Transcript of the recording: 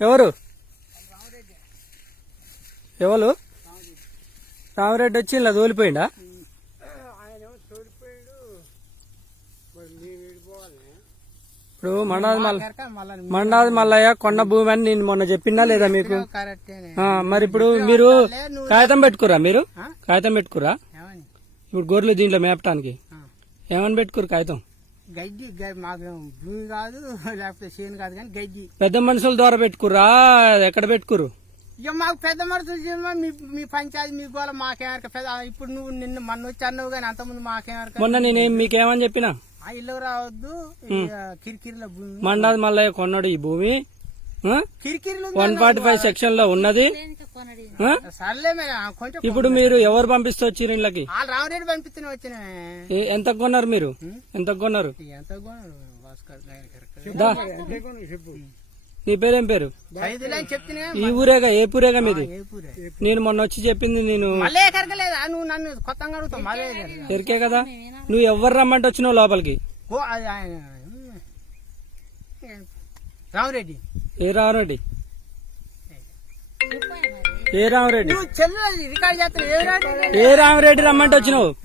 ఎవరు? ఎవరు? రామరెడ్డి వచ్చి ఇలా తోలిపోయిండా? ఇప్పుడు మండాది మల్ల మండాది మల్లయ్య కొండ భూమి అని నేను మొన్న చెప్పినా లేదా మీకు? మరి ఇప్పుడు మీరు కాగితం పెట్టుకురా మీరు? కాగితం పెట్టుకురా ఇప్పుడు గొర్రెలు దీంట్లో మేపటానికి. ఏమని పెట్టుకురు కాగితం? గడ్డి మాకు భూమి కాదు లేకపోతే చేను కాదు కానీ గడ్డి. పెద్ద మనుషుల ద్వారా పెట్టుకురా ఎక్కడ పెట్టుకురు ఇక మాకు పెద్ద మనుషులు చేయమా? మీ మీ పంచాయతీ మీ గోల మాకేమరక పెద్ద ఇప్పుడు నువ్వు నిన్న మొన్న వచ్చి అన్నావు కానీ అంతకుముందు మాకేమరక మొన్న నేనేం మీకేమని చెప్పినా? ఆ ఇల్లు రావద్దు కిరికిరిలో భూమి. మండాది మల్లయ్య కొన్నాడు ఈ భూమి కిరికిరిలు వన్ ఫార్టీ ఫైవ్ సెక్షన్లో ఉన్నది. ఇప్పుడు మీరు ఎవరు పంపిస్తూ వచ్చిర్రు ఇళ్ళకి రామరెడ్డి వచ్చిన. ఎంత కొన్నారు మీరు? ఎంత కొన్నారు? నీ పేరేం పేరు? ఈ ఊరేగా ఏ పూరేగా మీది? నేను మొన్న వచ్చి చెప్పింది నేను. ఎరికే కదా? నువ్వు ఎవరు రమ్మంటే వచ్చినావు లోపలికి? రామరెడ్డి ఏ రామరెడ్డి ఏ రామరెడ్డి? రికార్డ్ చేస్తాను ఏ రామరెడ్డి రమ్మంటే వచ్చినావు?